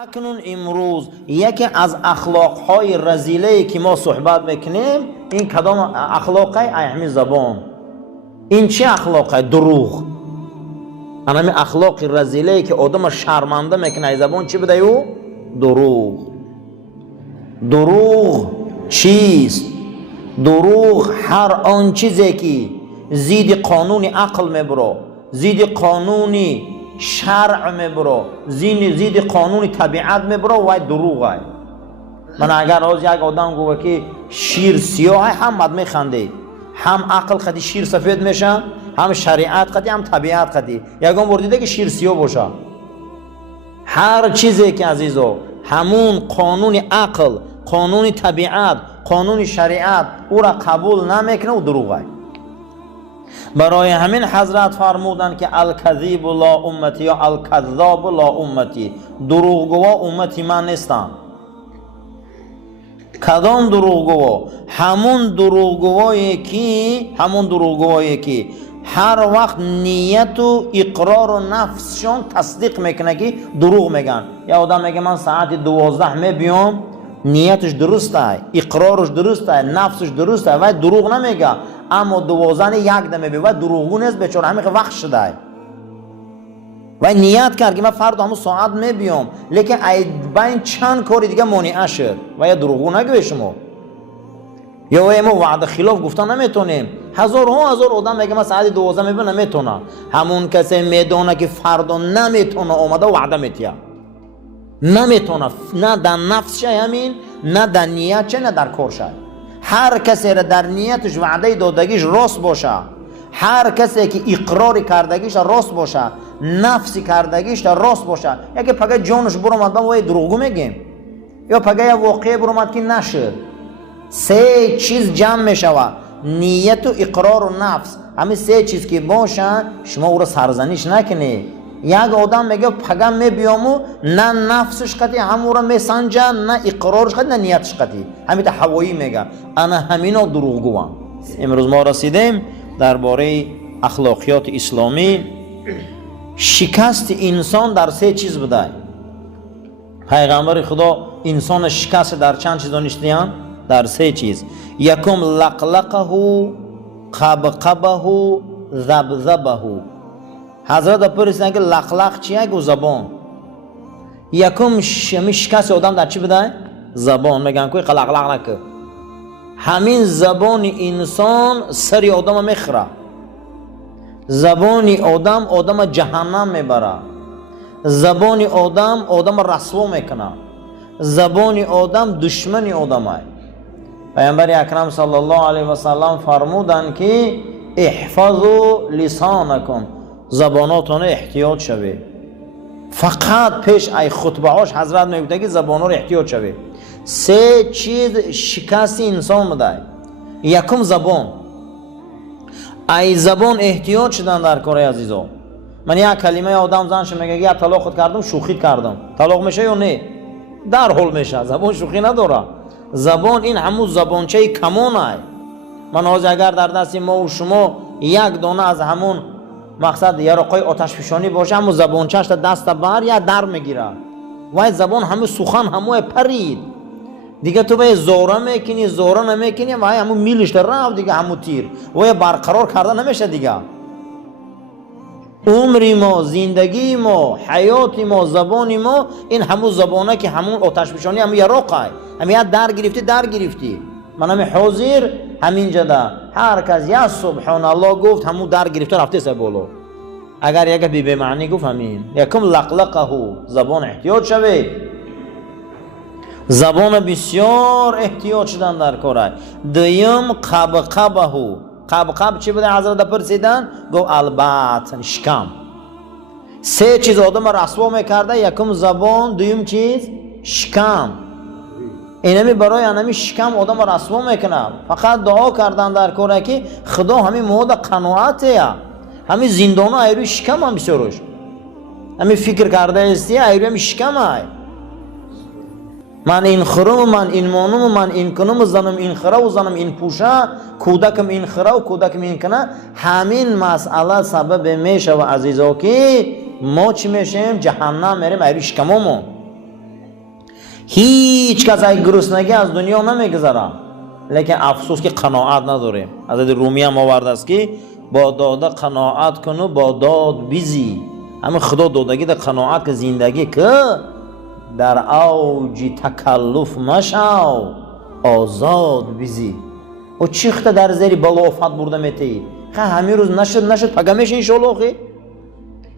اکنون امروز یکی از اخلاقهای رذیله که ما صحبت میکنیم این کدام اخلاقه؟ همین زبان. این چه اخلاقه؟ دروغ. همین اخلاق رذیله که آدم شرمنده میکنه زبان چی بده؟ او دروغ. دروغ چیست؟ دروغ هر آن چیزی که زید قانون عقل میبره، زید قانون شرع میبره، زید قانون طبیعت میبره و دروغه. من اگر از یک آدم گوه که شیر سیاه هم مد میخنده، هم عقل خدی شیر سفید میشه، هم شریعت خدی، هم طبیعت خدی. یکم بردیده که شیر سیاه باشه. هر چیزی که عزیزو همون قانون عقل، قانون طبیعت، قانون شریعت او را قبول نمیکنه و دروغه. برای همین حضرت فرمودن که الکذیب لا امتی یا الکذاب لا امتی، دروغگو امتی من نیستن. کدام دروغگو؟ همون دروغگویی که هر وقت نیت و اقرار و نفسشون تصدیق میکنه که دروغ میگن. یا آدم میگه من ساعت 12 میبیام، نیتش درسته، اقرارش درسته، نفسش درسته و دروغ نمیگه، اما 12 یک دمه بیه و دروغگو نیست، بیچاره همین وقت شده و نیت کرد که من فردا همون ساعت میبیام، لیکن بین چند کاری دیگه مانع شد و یا دروغگو نگوی شما. یا ما وعده خلاف گفتن نمیتونیم. هزار آدم میگه من ساعت 12 میبینم نمیتونه. همون کسی میدونه که فردا نمیتونه اومده وعده میتیه، نمیتونه، نه در نفسش همین، نه در نیتش، نه در کارش. هر کسی را در نیتش وعده دادگیش راست باشه، هر کسی که اقرار کردگیش راست باشه، نفسی کردگیش راست باشه، یکی پگه جانش برآمد با دروغگو میگیم، یا پگه یا واقعی برآمد که نشد. سه چیز جمع میشوه، نیت و اقرار و نفس. همین سه چیز که باشه شما او را سرزنش نکنی. یک آدم میگه پگم میبیامو، نه نفسش قطعی همون را میسنجه، نه اقرارش قطعی، نه نیتش قطعی. همین هوایی میگه انا همینا دروغگوام. امروز ما رسیدیم درباره اخلاقیات اسلامی. شکست انسان در سه چیز بوده. پیغمبر خدا انسان شکست در چند چیز دانستیان؟ در سه چیز. یکم لقلقه، قبقبه، ذبذبه. حضرت پرسیدن که لقلق چیه؟ گو زبان. یکم شکست آدم در چی بوده؟ زبان. میگن کوی قلقلق نکه. همین زبان انسان سری آدم میخره. زبان آدم جهنم میبره. زبان آدم رسوا میکنه. زبان آدم دشمن آدمه. پیامبر اکرم صلی الله علیه و سلم فرمودن که احفظوا لسانکم، زباناتون احتیاط شوید. فقط پیش ای خطبه هاش حضرت میگه که زبانات رو احتیاط شوید. سه چیز شکست انسان بوده. یکم زبان. ای زبان احتیاط شدن در کار عزیزان. من یک کلمه آدم زنش میگه یا طلاق خود کردم، شوخی کردم، طلاق میشه یا نه؟ در حال میشه. زبان شوخی نداره. زبان این همون زبانچه کمونه. من از اگر در دست ما و شما یک دانه از همون مقصد یارقای آتش فشانی باشه، همون زبانچه‌اش دست بر یا در میگیره. وای زبان همون سخن همون پرید دیگه. تو به زوره میکنی، زوره نمیکنی، وای همون میلش رفت دیگه، همون تیر وای برقرار کرده نمیشه دیگه. عمری ما، زندگی ما، حیات ما، زبان ما، این همون زبانه که همون آتش فشانی همون یارقه، همین در گرفتی. من همین حاضر همین جدا هر کس یا سبحان الله گفت همون در گرفته رفته سه بالا. اگر یک بی معنی گفت همین. یکم لقلقه، زبان احتیاط شوید. زبان بسیار احتیاط شدن در کاره. دویم قبقبه. قبقب چی بوده؟ حضرت پرسیدن گفت البته شکم. سه چیز آدم رسوا میکرده. یکم زبان، دویم چیز شکم. اینمی برای انمی شکم آدم رسوا میکنه. فقط دعا کردن در کاره که خدا همین مواد قناعته، همین زندانه ایروی شکم هم بسیارش، همین فکر کرده استی ایروی همین شکم های. من این خرم، من این مانم، من این کنم، زنم این خره و زنم این پوشه، کودکم این خره و کودکم این کنه. همین مسئله سبب میشه و عزیزا که ما چی میشیم؟ جهنم میریم ایروی شکممون. هیچ کس ای گرسنگی از دنیا نمیگذره، لیکن افسوس که قناعت نداریم. حضرت رومی هم آورده است که با داده قناعت کن و با داد بیزی. همین خدا دادگی در قناعت که زندگی که در اوج تکلف مشو آزاد بیزی. و چیخت در زیر بلافت برده میتی خیلی همین روز نشد پگه میشه انشالله خیلی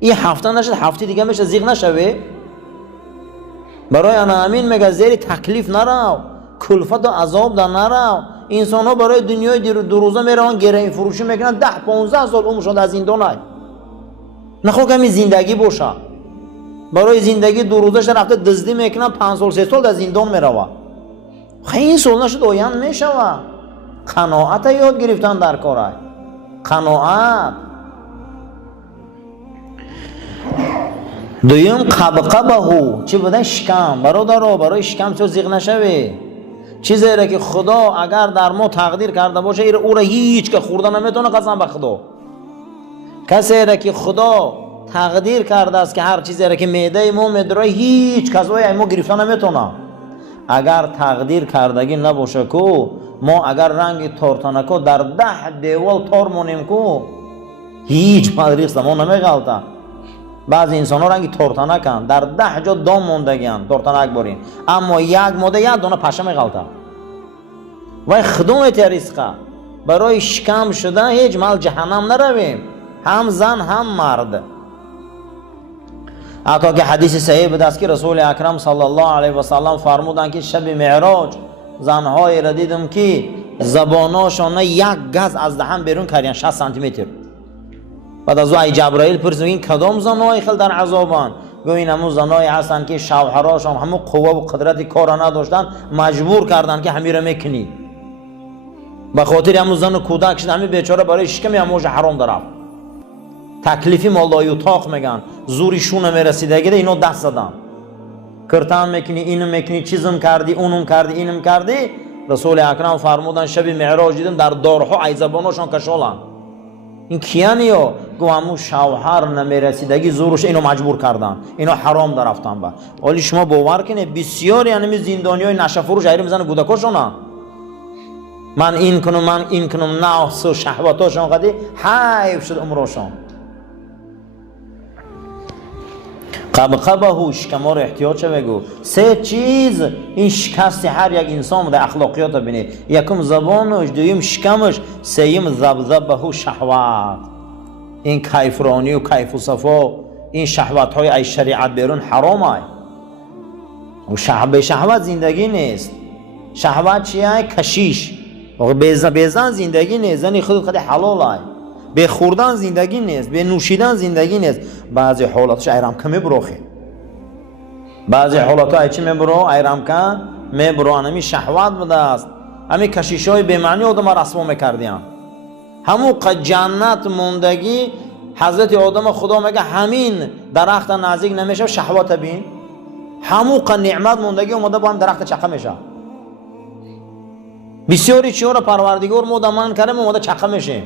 این هفته نشد هفته دیگه میشه زیغ نشوه. برای انا امین میگه زیر تکلیف نرو، کلفت و عذاب در نرو. انسان ها برای دنیای دو روزه میروان گرین فروشی میکنن 10-15 سال عمرشون در زندان های نخواه کمی زندگی باشه. برای زندگی دو روزش رفته دزدی میکنن 5 سال 3 سال در زندان میروه. خیلی این سال نشد آیند میشوه. قناعت یاد گرفتن در کاره. قناعت. دویم قبقبهو چی بوده؟ شکم. برای شکم تو زیغ نشوه. چیزی را که خدا اگر در ما تقدیر کرده باشه او را هیچ که خورده نمیتونه. قسم به خدا کسی را که خدا تقدیر کرده است که هر چیزی را که معده ما میدره هیچ کسایی ما گرفته نمیتونه. اگر تقدیر کردگی نباشه کو ما اگر رنگ تورتانکو در 10 دیوال تار مونیم کو هیچ مدریخ ما نمیغلطه. بعضی انسان ها رنگی تورتانکن در 10 جا دام موندگیان تورتانک بارین اما یک موده یک دونه پشه میغلطه. وای خدمت رزقه برای شکم شده هیچ مال جهنم نرویم، هم زن هم مرد. حتی که حدیث صحیح بوده است که رسول اکرم صلی الله علیه و سلم فرمودند که شب معراج زنهای را دیدم که زباناشون یک گز از دهن بیرون کردن 60 سانتی متر. بعد از او جبرائیل پرسید این کدام زنهای خیلی در عذابن؟ گوین همون زنهای هستن که شوهراشون همون قوه و قدرت کار نداشتن مجبور کردن که همین را میکنی. به خاطر همون زن و کودک شد همین بیچاره برای شکم هموش حرام درفت. تکلیفی مالای اتاق میگن زوری شونه میرسیده اینو دست زدن کرتان میکنی اینو میکنی چیزم کردی اونم کردی اینم کردی. رسول اکرم فرمودن شب معراج دیدم در دارها ای زباناشون کشالن. این کیانیو؟ گو همون شوهر نمیرسیدگی زورش اینو مجبور کردن اینو حرام درفتن. با ولی شما باور کنید بسیاری یعنی زندانی های نشه فروش ایره میزنه گودکاشون من این کنم نفس و شهوتاشون قدی حیف شد عمرشون. قبقبه شکم رو احتیاط چه بگو. 3 چیز این شکست هر یک انسان در اخلاقیات بینه. یکم زبانش، دویم شکمش، سوم ذبذبه شهوت. این کیفرانی و کیف و صفا این شهوت های ای شریعت بیرون حرامه و به شهوت زندگی نیست. شهوت چیه؟ کشیش بیزن زندگی نیست. زنی خود حلاله. به خوردن زندگی نیست، به نوشیدن زندگی نیست. بعضی حالاتش ایرام که میبروخه. بعضی حالات های چی میبرو؟ ایرام که میبرو. همی شهوت بوده است. همی کشیش های بیمعنی آدم رسمو میکردیم. همون جنت موندگی حضرت آدم خدا میگه همین درخت نزدیک نمیشه شهوت بین. همون نعمت موندگی اومده با هم درخت چقه میشه. بسیاری چیو را پروردگار مدمن کرده اومده چقه میشه.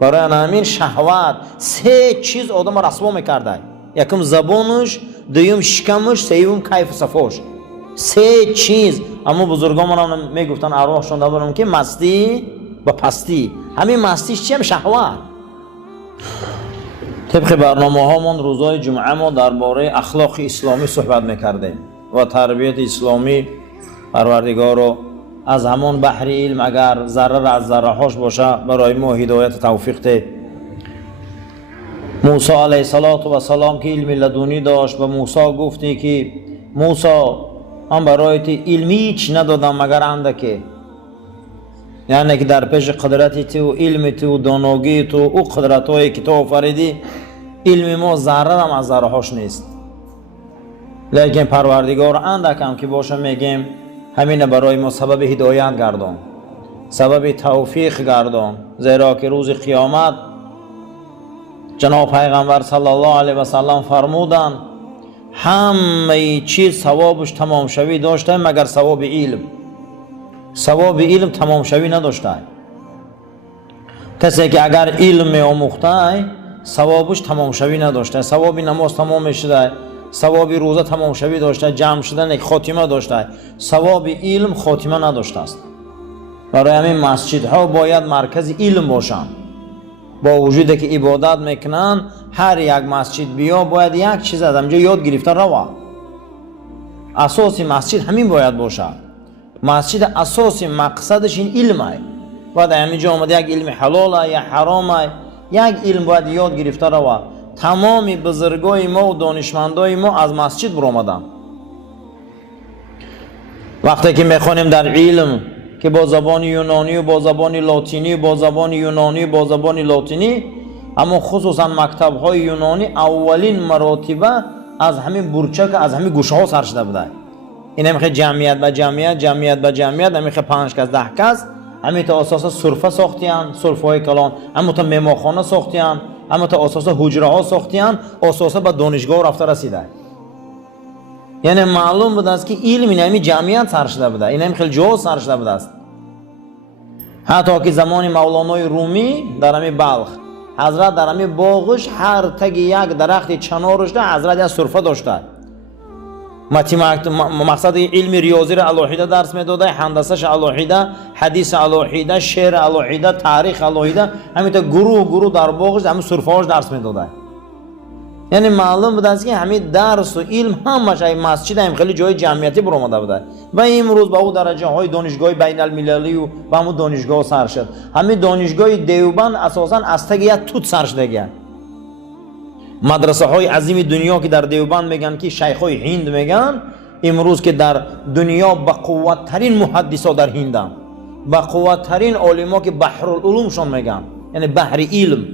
برای همین شهوت 3 چیز آدم رسوا میکرده. یکم زبانش، دویم شکمش، سوم کیف و صفاش. 3 چیز. اما بزرگان من میگفتن ارواحشون دارم که مستی و پستی. همین مستیش چیه؟ شهوت. طبق برنامه هامون روزهای جمعه ما درباره اخلاق اسلامی صحبت میکردیم و تربیت اسلامی پروردگار رو از همون بحر علم اگر ذره از ذره هاش باشه برای ما هدایت توفیق ده. موسی علیه السلام که علم لدونی داشت و موسی گفتی که موسی من برایت علمی هیچ ندادم مگر اندکه، یعنی که در پیش قدرت تو علم تو دانایی تو او قدرت هایی که تو آفریدی علم ما ذره هم از ذره هاش نیست. لیکن پروردگار اندکم که باشه میگیم همین برای ما سبب هدایت گردان، سبب توفیق گردان. زیرا که روز قیامت جناب پیغمبر صلی الله علیه و سلم فرمودن همه چیز ثوابش تمام شوی داشته مگر ثواب علم. ثواب علم تمام شوی نداشته. کسی که اگر علم آموخته ثوابش تمام شوی نداشته. ثواب نماز تمام شده، ثواب روزه تماشوی داشته، جمع شدن یک خاتمه داشته، ثواب علم خاتمه نداشته است. برای همین مسجدها باید مرکز علم باشند. با وجودی که عبادت میکنن، هر یک مسجد بیا باید یک چیز از همجا یاد گرفته روا. اساسی مسجد همین باید باشه. مسجد اساسی مقصدش این علمه. باید همینجا آمده یک علم حلاله یا حرامه، یک علم باید یاد گرفته روا. تمام بزرگای ما و دانشمندای ما از مسجد برآمدن. وقتی که میخوانیم در علم که با زبان یونانی و با زبان لاتینی و با زبان یونانی و با زبان لاتینی، اما خصوصا مکتب های یونانی اولین مراتبه از همین برچک، از همین گوشه ها سر شده بوده. این همیخه جمعیت به جمعیت، جمعیت به جمعیت، همیخه 5 کس 10 کس، همین تا اساس صرفه ساختیان، صرفه های کلان، همون تا میماخانه ساختیان، همون تا اساس حجره ها ساختیان، اساس به دانشگاه رفته رسیده. یعنی معلوم بوده است که علم این همین جمعیت سر شده بوده، این همین خیلی جا سر شده بوده است. حتی که زمان مولانای رومی در همین بلخ، حضرت در همین باغش هر تگ یک درخت چنار داشته، حضرت یک صرفه داشته. مقصد علم ریاضی را الوحیده درس میداده، هندسه‌اش الوحیده، حدیث الوحیده، شعر الوحیده، تاریخ الوحیده، همین تا گروه در باغش همین صرفه‌اش درس میداده. یعنی معلوم بوده است که همین درس و علم همش ای مسجد هم خیلی جای جمعیتی برآمده بوده و امروز با او درجه های دانشگاه بین المللی و با همون دانشگاه سر شد. همین دانشگاه دیوبند اساسا از تگ یک توت سر شده. مدرسه های عظیم دنیا که در دیوبند میگن که شیخ های هند میگن، امروز که در دنیا با قوت ترین محدثا در هندن، با قوت ترین علما که بحر العلوم شون میگن، یعنی بحر علم،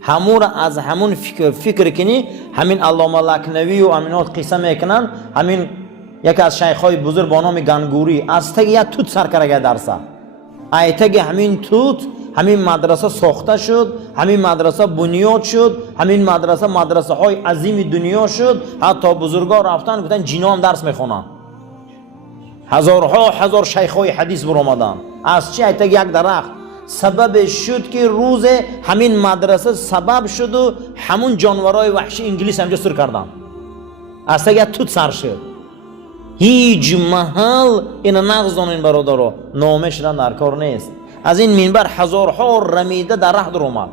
همون از همون فکر کنی، همین علامه لکنوی و امینات قصه میکنن، همین یکی از شیخ‌های بزرگ با نام گنگوری از تگ یک توت سر کرده درسه. ای تگ همین توت همین مدرسه ساخته شد، همین مدرسه بنیاد شد، همین مدرسه های عظیم دنیا شد. حتی بزرگا رفتن گفتن جینا هم درس میخونن، هزار شیخ‌های حدیث برآمدن. از چی؟ ای تگ یک درخت سبب شد که روز همین مدرسه سبب شد و همون جانورای وحشی انگلیس همجا سر کردن. از تگ توت سر شد. هیچ محل این نغزانین برادرها، نامش را در کار نیست. از این منبر هزارها رمیده درخت در اومد،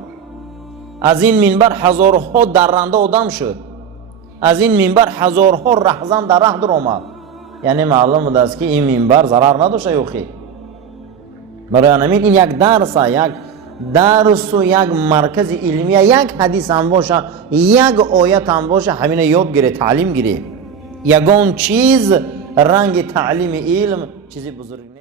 از این منبر هزارها درنده آدم شد، از این منبر هزارها رهزن درخت در اومد. یعنی معلوم بود است که این منبر ضرر نداشته یوخی. برای همین این یک درس و یک مرکز علمی، یک حدیث هم باشه، یک آیت هم باشه، همین یاد گیره، تعلیم گیره. یگان چیز رنگ تعلیم علم چیزی بزرگ نیست.